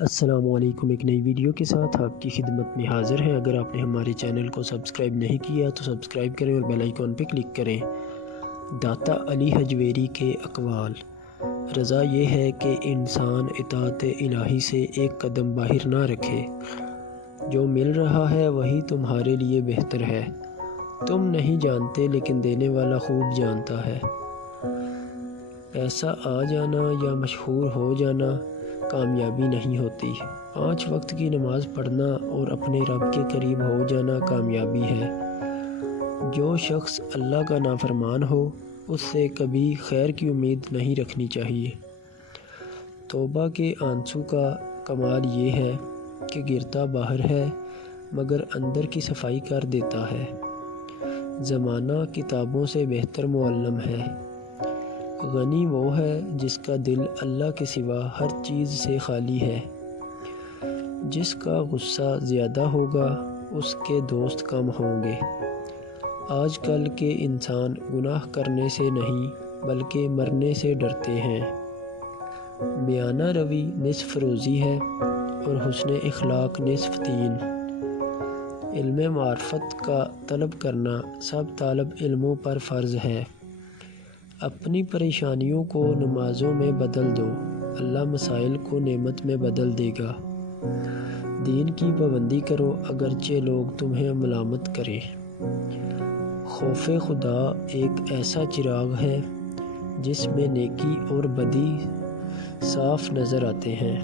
السلام علیکم، ایک نئی ویڈیو کے ساتھ آپ کی خدمت میں حاضر ہیں۔ اگر آپ نے ہمارے چینل کو سبسکرائب نہیں کیا تو سبسکرائب کریں اور بیل آئیکن پہ کلک کریں۔ داتا علی حجویری کے اقوال: رضا یہ ہے کہ انسان اطاعت الہی سے ایک قدم باہر نہ رکھے۔ جو مل رہا ہے وہی تمہارے لیے بہتر ہے۔ تم نہیں جانتے لیکن دینے والا خوب جانتا ہے۔ پیسہ آ جانا یا مشہور ہو جانا کامیابی نہیں ہوتی۔ 5 وقت کی نماز پڑھنا اور اپنے رب کے قریب ہو جانا کامیابی ہے۔ جو شخص اللہ کا نافرمان ہو اس سے کبھی خیر کی امید نہیں رکھنی چاہیے۔ توبہ کے آنسو کا کمال یہ ہے کہ گرتا باہر ہے مگر اندر کی صفائی کر دیتا ہے۔ زمانہ کتابوں سے بہتر معلم ہے۔ غنی وہ ہے جس کا دل اللہ کے سوا ہر چیز سے خالی ہے۔ جس کا غصہ زیادہ ہوگا اس کے دوست کم ہوں گے۔ آج کل کے انسان گناہ کرنے سے نہیں بلکہ مرنے سے ڈرتے ہیں۔ میانہ روی نصف روزی ہے اور حسن اخلاق نصف دین۔ علم معرفت کا طلب کرنا سب طالب علموں پر فرض ہے۔ اپنی پریشانیوں کو نمازوں میں بدل دو، اللہ مسائل کو نعمت میں بدل دے گا۔ دین کی پابندی کرو اگرچہ لوگ تمہیں ملامت کریں۔ خوف خدا ایک ایسا چراغ ہے جس میں نیکی اور بدی صاف نظر آتے ہیں۔